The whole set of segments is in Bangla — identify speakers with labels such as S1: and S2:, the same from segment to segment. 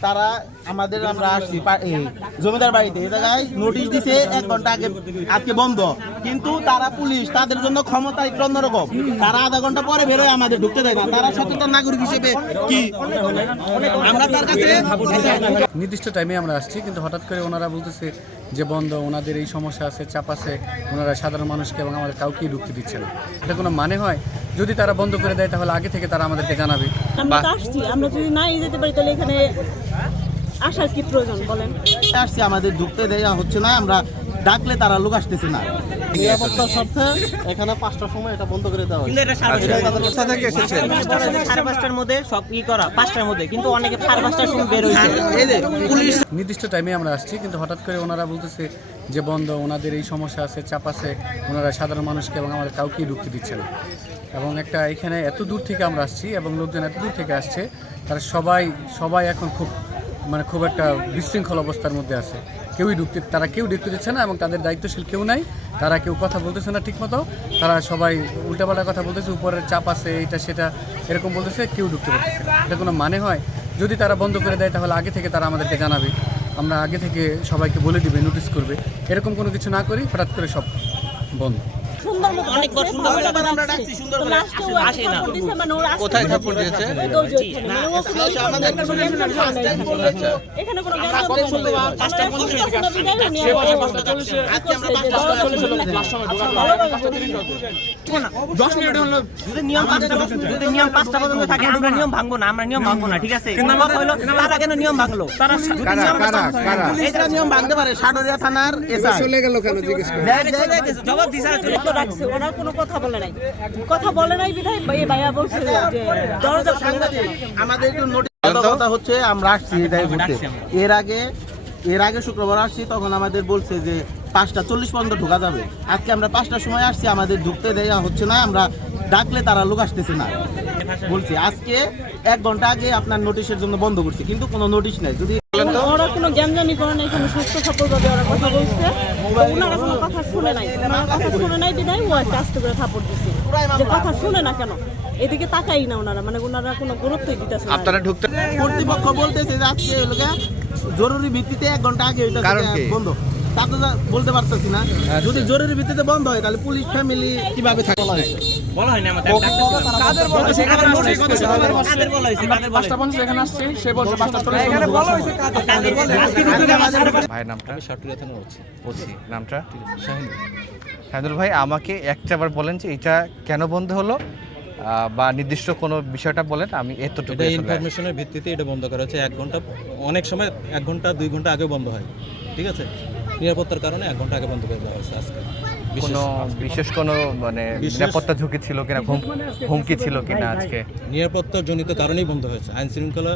S1: তারা আমাদের পুলিশ, তাদের জন্য আমরা
S2: নির্দিষ্ট টাইমে আমরা আসছি, কিন্তু হঠাৎ করে ওনারা বলতেছে যে বন্ধ, ওনাদের এই সমস্যা আছে, চাপ আছে। ওনারা সাধারণ মানুষকে এবং আমাদের কাউকেই ঢুকতে দিচ্ছে না। এটা কোনো মানে হয়? যদি তারা বন্ধ করে দেয়, তাহলে আগে থেকে তারা আমাদেরকে জানাবে।
S3: আমরা তো আসছি আমরা যদি নাই যেতে পারি তাহলে এখানে আসার কি প্রয়োজন বলেন?
S1: আসছি আমাদের ঢুকতে দেয়া হচ্ছে না আমরা ডাকলে তারা লোক আসতেছে না। নিরাপত্তার স্বার্থে এখানে পাঁচটার সময় এটা বন্ধ করে দেওয়া
S4: সাড়ে পাঁচটার মধ্যে সব ই করা পাঁচটার মধ্যে কিন্তু অনেকে সাড়ে পাঁচটার সময় বের হয়েছে।
S1: যে পুলিশ
S2: নির্দিষ্ট টাইমে আমরা আসছি কিন্তু হঠাৎ করে ওনারা বলতেছে যে বন্ধ ওনাদের এই সমস্যা আছে চাপ আছে ওনারা সাধারণ মানুষকে এবং আমাদের কাউকেই ঢুকতে দিচ্ছে না। এবং একটা এখানে এত দূর থেকে আমরা আসছি এবং লোকজন এত দূর থেকে আসছে তারা সবাই সবাই এখন খুব মানে খুব একটা বিশৃঙ্খল অবস্থার মধ্যে আছে। কেউই ঢুকতে তারা কেউ ঢুকতে দিচ্ছে না এবং তাদের দায়িত্বশীল কেউ নাই। তারা কেউ কথা বলতেছে না ঠিকমতো। তারা সবাই উল্টাপাল্টা কথা বলতেছে, উপরের চাপ আছে এটা সেটা এরকম বলতেছে, কেউ ঢুকতে পারতেছে এটা কোনো মানে হয়? যদি তারা বন্ধ করে দেয়, তাহলে আগে থেকে তারা আমাদেরকে জানাবে। আমরা আগে থেকে সবাইকে বলে দিবে নোটিশ করবে। এরকম কোনো কিছু না করি, হঠাৎ করে সব বন্ধ।
S3: সুন্দর মতো
S4: অনেক বড় সুন্দর করে
S1: আমরা ডাকছি সুন্দর করে।
S4: আসে না।
S3: মানে
S1: কোথায় থাপ্পড় দিয়েছে?
S3: মানে। এখানে কোনো জ্ঞান দেওয়া নেই।
S4: পাঁচটা
S3: আমরা
S4: পঞ্চাশ
S3: শুনতে শুনতে বিদায় হয়নি।
S1: আজকে আমরা পাঁচটা
S4: যদি নিয়ম পাঁচটা যদি পর্যন্ত থাকে আমরা নিয়ম ভাঙবো না আমরা নিয়ম ভাঙবো না ঠিক আছে কথা হলো তারা কেন নিয়ম ভাঙলো তারা
S1: নিয়ম ভাঙতে পারে সাডরিয়া থানার এসআই চলে গেল কেন জিজ্ঞেস
S4: জবাব দিছে
S3: রাখছে ওরা কোনো কথা বলে নাই। কথা বলে নাই বিধায় এই ভাইয়া বলছে যে দরজা।
S1: আমাদের একটু নোটিশ কথা হচ্ছে আমরা আসছি এটাই ঘুরতে এর আগে এর আগে শুক্রবার আসছি তখন আমাদের বলছে যে পাঁচটা চল্লিশ পর্যন্ত ঢোকা যাবে। আজকে আমরা পাঁচটার সময় আসছি আমাদের ঢুকতে দেওয়া হচ্ছে না আমরা ডাকলে তারা লোক আসতেছে না। বলছি আজকে এক ঘণ্টা আগে আপনার নোটিশের জন্য বন্ধ করছি কিন্তু কোনো নোটিশ নাই। যদি
S3: কোনো জ্ঞানজানি করে নাই এখানে সুস্থ সফলভাবে ওরা কথা বলছে। ওনারা কোনো কথা শুনে নাই। ওনারা কথা শুনে নাই বিধায় ও একটা আস্তে করে থাপড় দিছে। যে কথা শুনে না কেন? এদিকে তাকাই না ওনারা। মানে ওনারা কোনো গুরুত্বই দিতেছে আপনারা
S5: ঢুকতে
S1: কর্তৃপক্ষ বলতেছে যে আজকে জরুরি ভিত্তিতে এক ঘণ্টা আগে বন্ধ। তা তো বলতে পারতেছি না। যদি জরুরি ভিত্তিতে বন্ধ হয় তাহলে পুলিশ ফ্যামিলি কীভাবে থাকে?
S4: বলা হয়নি আমাদের। কাদের বলা হয়েছে? কাদের বলা হয়েছে? কাদের বলা হয়েছে? কাদের বলা হয়েছে?
S5: ভাইয়ের নামটা? আমি থানা ভাই আমাকে একটাবার বলেন যে এটা কেন বন্ধ হলো বা নির্দিষ্ট কোনো বিষয়টা বলেন আমি এতটুকু
S6: এটা ইনফরমেশনের ভিত্তিতে এটা বন্ধ করা হচ্ছে। এক ঘণ্টা অনেক সময় এক ঘণ্টা দুই ঘণ্টা আগে বন্ধ হয়। ঠিক আছে? নিরাপত্তার কারণে এক ঘণ্টা আগে বন্ধ করে দেওয়া হয়েছে আজকে।
S5: কোনো বিশেষ কোনো মানে নিরাপত্তা ঝুঁকি ছিল কিনা হুমকি ছিল কিনা আজকে?
S6: নিরাপত্তার জনিত কারণেই বন্ধ হয়েছে। আইন শৃঙ্খলা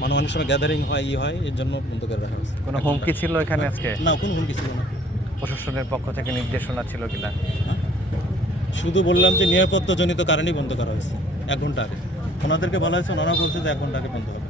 S6: মানে অনেক সময় গ্যাদারিং হয় ই হয় এর জন্য বন্ধ করে রাখা হয়েছে।
S5: কোনো হুমকি ছিল এখানে আজকে?
S6: না কোনো হুমকি ছিল না।
S5: প্রশাসনের পক্ষ থেকে নির্দেশনা ছিল কিনা?
S6: শুধু বললাম যে নিরাপত্তা জনিত কারণেই বন্ধ করা হয়েছে এক ঘণ্টা আগে। ওনাদেরকে বলা হয়েছে ওনারা বলছে যে এক ঘণ্টা আগে বন্ধ হবে।